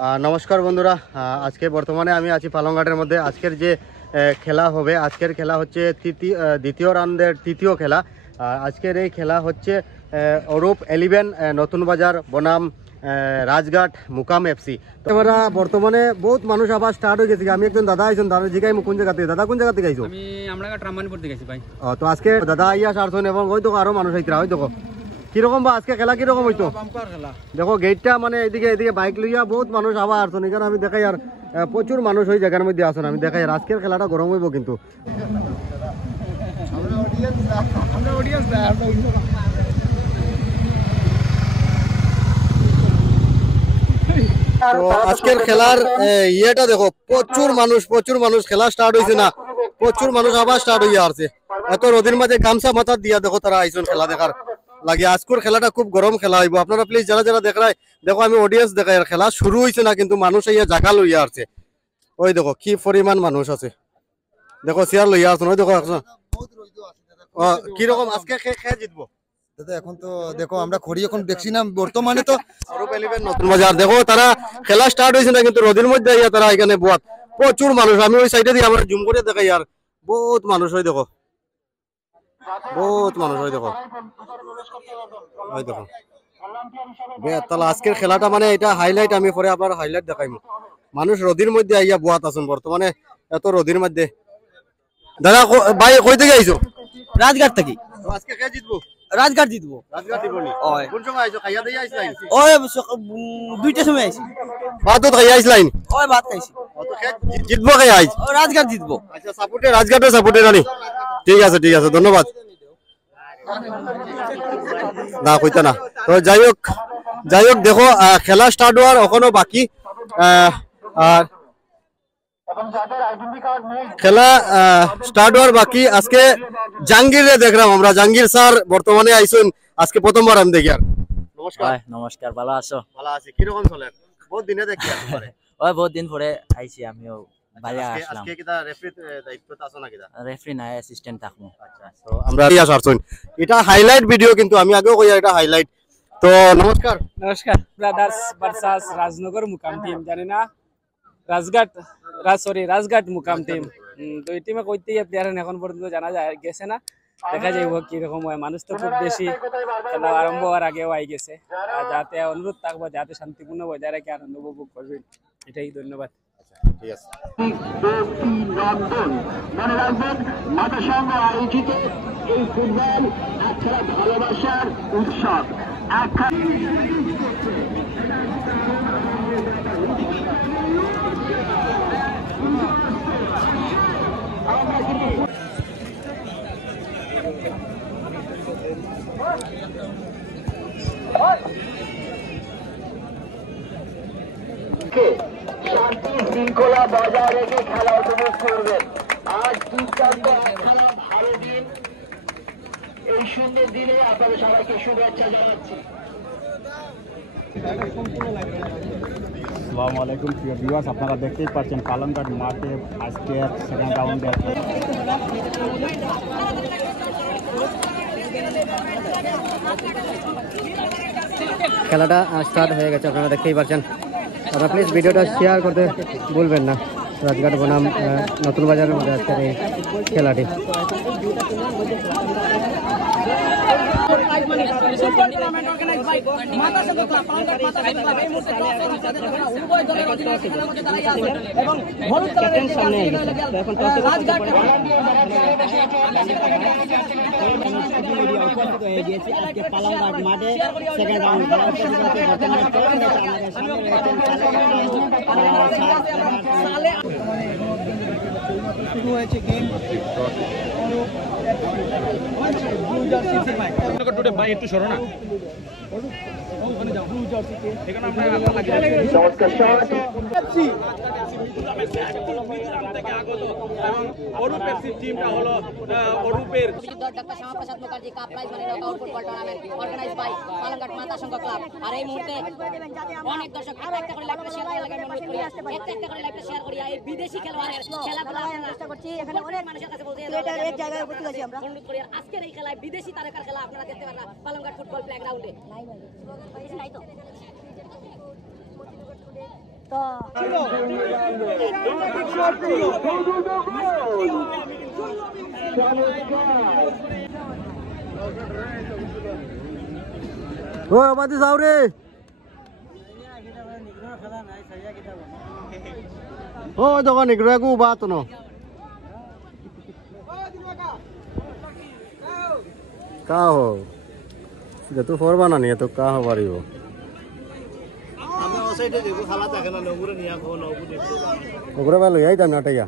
নমস্কার বন্ধুরা, আজকে বর্তমানে আমি আছি পালংঘাটের মধ্যে। আজকের যে খেলা হবে, আজকের খেলা হচ্ছে দ্বিতীয় রাউন্ডের তৃতীয় খেলা। আজকের এই খেলা হচ্ছে অরূপ 11 নতুন বাজার বনাম রাজঘাট মুকাম এফসি। তো আমরা বর্তমানে বহুত মানুষ আবার স্টার্ট হয়ে গেছে। আমি একজন দাদা আইসুন, দাদা জিগাই কোন জায়গা থেকে? দাদা কোন জায়গা থেকে আইসো? আমি আমরা রামমানপুর থেকে আইছি ভাই। তো আজকে দাদা আইয়া সারছেন এবং ওই তো আরো মানুষ আইতরা। ওই দেখো কিরকম বা আজকে খেলা কিরকম হইতো দেখো। গেটটা মানে এদিকে বাইক লইয়া বহুত মানুষ আবার আসছেন। এখানে আমি দেখাই আর প্রচুর মানুষ ওই জায়গার মধ্যে আসেন। আমি দেখাই আর আজকের খেলাটা গরম হইব কিন্তু। তো আজকের খেলার ইয়েটা দেখো, প্রচুর মানুষ খেলা স্টার্ট হয়েছে না, প্রচুর মানুষ আবার স্টার্ট হইয়া আসছে। এত রোদের মাঝে গামছা মাথা দিয়া দেখো তারা আইসন খেলা দেখার লাগে। আজকের খেলাটা খুব গরম খেলা হইব। আপনারা প্লিজ যারা যারা দেখায় দেখো, আমি অডিয়েন্স দেখাই আর খেলা শুরু হয়েছে না কিন্তু মানুষ ইয়া জায়গা লইয়া আসছে। ওই দেখো কি পরিমাণ মানুষ আছে, দেখো চেয়ার লইয়া আসছেন। ওই দেখো কিরকম আজকে খেয়ে জিতবো দাদা। এখন তো দেখো আমরা খড়ি এখন দেখছি না বর্তমানে তো অরূপ 11 নতুন বাজার। দেখো তারা খেলা স্টার্ট হয়েছে না কিন্তু রোদের মধ্যে ইয়া তারা এখানে বুয়াত প্রচুর মানুষ। আমি ওই সাইডে দিয়ে আমরা জুম করে দেখাই আর বহুত মানুষ। ওই দেখো বহুত মানুষ। ওই দেখো ওই দেখো তাহলে আজকের খেলাটা মানে এটা হাইলাইট। আমি পরে আবার হাইলাইট দেখাইমু। মানুষ রোদের মধ্যে আইয়া বুয়াত আছেন বর্তমানে, এত রোদের মধ্যে। দাদা ভাই কই থেকে আইছো? রাজঘাট থেকে। আজকে কে জিতবো? রাজঘাট জিতবো। রাজঘাট দিবনি? ওই কোন সময় আইছো? খাইয়া দেই আইছলাই? ওই দুইটার সময় আইছি। ভাত খাইয়া আইছলাইন? ওই ভাত খাইছি। তো জিতবো খাইয়া আইছ? ও রাজঘাট জিতবো। আচ্ছা, সাপোর্টে রাজঘাটের সাপোর্টে রানি। ঠিক আছে ধন্যবাদ। না কইতা না। তো যাই হোক দেখো খেলা স্টার্ট হওয়ার এখনো বাকি। আর খেলা স্টার্ট হওয়ার বাকি। আজকে জাহাঙ্গীরে দেখলাম আমরা, জাহাঙ্গীর স্যার বর্তমানে আইসুন আজকে প্রথমবার আমি দেখি। আর নমস্কার। নমস্কার, ভালো আছো? ভালো আছি। কিরকম চলে? বহুত দিনে দেখি একবারে। ওই বহুত দিন পরে আইছি আমিও বাইরে আসলাম। আজকে কিটা রেফারি দায়িত্বটা আছে না কিটা? রেফারি নাই, অ্যাসিস্ট্যান্ট থাকমু। আচ্ছা, তো আমরা আসছেন এটা হাইলাইট ভিডিও কিন্তু আমি আগেও কইয়া এটা হাইলাইট। তো নমস্কার ব্রাদার্স ভার্সাস রাজনগর মুকাম টিম, জানি না রাজঘাট মুকাম টিম। দুই টিমে কইতে প্লেয়ার এখন পর্যন্ত জানা যায় গেছে না। দেখা যাইব কিরকম হয়। মানুষ তো খুব বেশি, খেলা আরম্ভ হওয়ার আগেও আই গেছে। যাতে অনুরোধ থাকবো যাতে শান্তিপূর্ণ বজায় রেখে আনন্দ উপভোগ করবেন, এটাই। ধন্যবাদ। ঠিক আছে। মনে রাখবেন মাতাসংঘ আয়োজিত এই ফুটবল এক খেলা ভালোবাসার উৎসব। শান্তি শৃঙ্খলা বজায় রেখে খেলা উপভোগ করবেন। আজ দুর্দান্ত খেলা, ভালো দিন। এই সুন্দর দিনে আপনাদের সবাইকে শুভেচ্ছা জানাচ্ছি। আসসালামু আলাইকুম প্রিয় ভিউয়ার্স, আপনারা দেখতেই পাচ্ছেন পালংঘাট মাঠে আজকে সেকেন্ড রাউন্ডে খেলাটা স্টার্ট হয়ে গেছে, আপনারা দেখতেই পাচ্ছেন। আপনারা প্লিজ ভিডিওটা শেয়ার করতে ভুলবেন না। রাজঘাট বনাম নতুন বাজারের মধ্যে আজকের এই খেলাটি। পালংঘাট মাঠে সেকেন্ড রাউন্ড শুরু হয়েছে গেম। একটু সরো না। অরূপ এফসি টিমটা হলো অরূপের doctor Shyamaprasad Mukherjee cup prize money knockout football tournament organised by Palangghat Mata Sangha club. আর এই মুহূর্তে অনেক দর্শক একটা করে লাইভটা শেয়ার করে লাগাই অনুরোধ করি, একটা করে লাইভটা শেয়ার করি। এই বিদেশি খেলোয়াড়ের খেলাগুলো আমরা চেষ্টা করছি, এখানে অনেক মানুষের কাছে পৌঁছে এটা এক জায়গায় উপস্থিত আছি আমরা। অনুরোধ করি আজকের এই খেলায় বিদেশি তারকার খেলা আপনারা দেখতে পারবেন পালংঘাট ফুটবল প্লেগ্রাউন্ডে। নাই তো ও বাদি যাও রে ও দেখো নিগ্রাগু বাত ন কা হো এটা তো ফরবা না নিয়ে তো কা হো পারিব আমরা ওসাইডে দেখো খালা থাকে না নগুরে নিয়া কো নগু দেখো ওগরে ভালো আইতাম না টাইয়া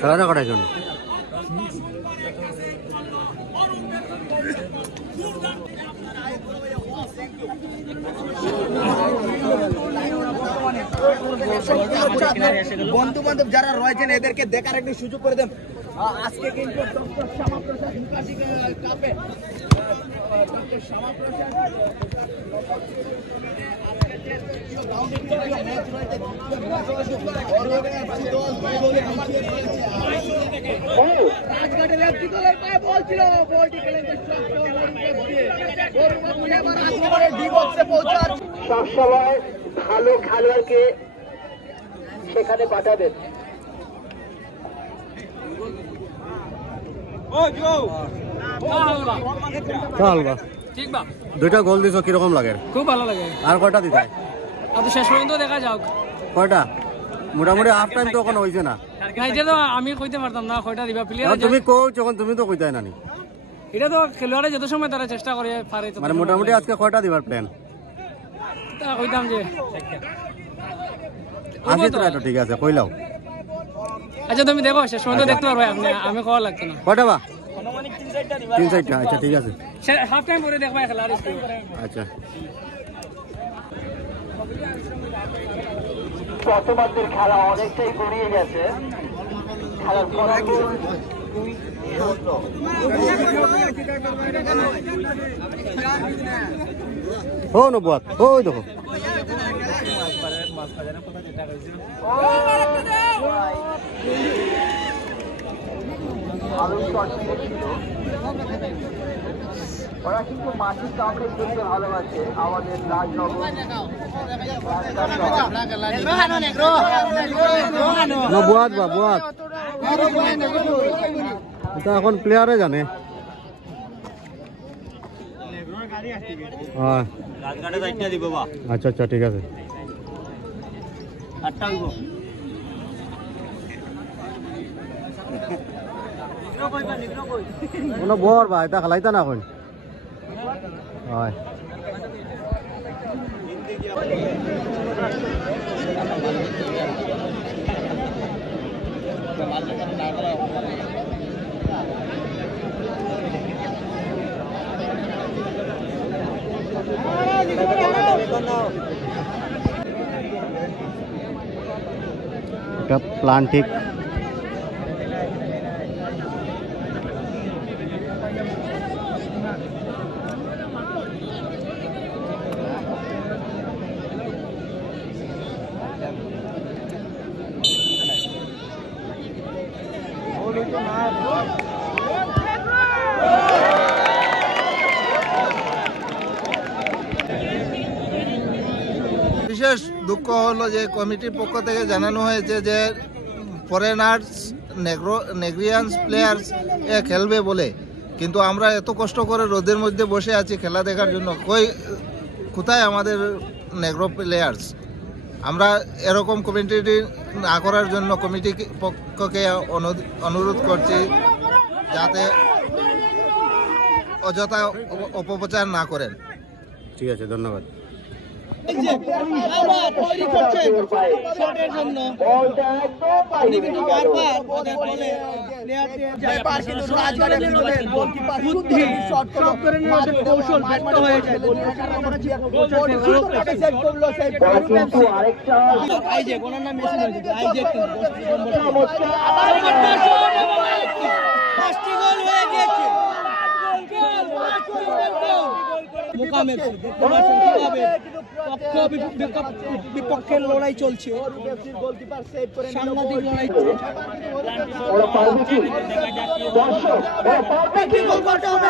খেলাটা কাটাইছ বন্ধু বান্ধব যারা রয়েছেন এদেরকে দেখার একটু সুযোগ করে দেন আজকে কিন্তু ডক্টর শ্যামাপ্রসাদ মুখার্জি কাপে ডক্টর শ্যামাপ্রসাদ রাজঘাটের একটি দলের পায়ে বল ছিল বলটি খেলে সবসময় ভালো খেলোয়াড়কে সেখানে পাঠাবেন। চল বা ঠিক বা দুইটা গোল দিছো কিরকম লাগে খুব ভালো লাগে আর কয়টা দিতে আর তো শেষ পর্যন্ত দেখা যাক কয়টা মোটামুটি হাফ টাইম তো কোনো হয়েছে না না এটা তো আমি কইতে পারতাম না কয়টা দিবা এখন প্লেয়ার তুমি কও যখন তুমি তো কইতাই নানি এটা তো খেলোয়াড়ে যত সময় তারা চেষ্টা করে পারে তো মানে মোটামুটি আজকে কয়টা দিবার প্ল্যান তা কইতাম যে আসি তো এটা ঠিক আছে কইলাও আচ্ছা তুমি দেখো শেষ পর্যন্ত দেখতে পারবে আপনি আমি কওয়া লাগতো না কয়টা বা 3 আচ্ছা ঠিক আছে হাফ টাইম পরে দেখবা খেলার আচ্ছা প্রথমার্ধের খেলা অনেকটাই গড়িয়ে গেছে। খেলার ফলাফল ও নবুয়াত ও দেখো ওরা কিন্তু মাটির কামড়ে খেলতে ভালোবাসে আমাদের নবুয়াত বা বুয়াত এটা এখন প্লেয়ারে জানে হ্যাঁ আচ্ছা আচ্ছা ঠিক আছে কোনো বর বা এটা খেলাইতা না এখন হয় প্লান্টিক বিশেষ দুঃখ হলো যে কমিটির পক্ষ থেকে জানানো হয়েছে যে ফরেনার্স নেগ্রিয়ান্স প্লেয়ার্স খেলবে বলে, কিন্তু আমরা এত কষ্ট করে রোদের মধ্যে বসে আছি খেলা দেখার জন্য, কোথায় আমাদের নেগ্রো প্লেয়ার্স? আমরা এরকম কমিটি না করার জন্য কমিটি পক্ষকে অনুরোধ করছি যাতে অযথা অপপ্রচার না করেন। ঠিক আছে, ধন্যবাদ। বলটা একদম ব্যাপার কিন্তু রাজবাড়ির দলের গোলকিপার বুদ্ধি শট করে নিয়ে কৌশল ব্যর্থ হয়ে যায় গোলকিপার সেভ করলো সেই কিন্তু আরেকটা আইজে কোনার নাম মেসি হয়েছে আইজে পাঁচটি গোল হয়ে গেছে মোকামের দেখতে পাচ্ছেন কিভাবে বিপক্ষের লড়াই চলছে গোলকিপার সেভ করে সাংঘাতিক লড়াই ওরা পারবে কি দর্শক ওরা পারবে কি গোল করতে হবে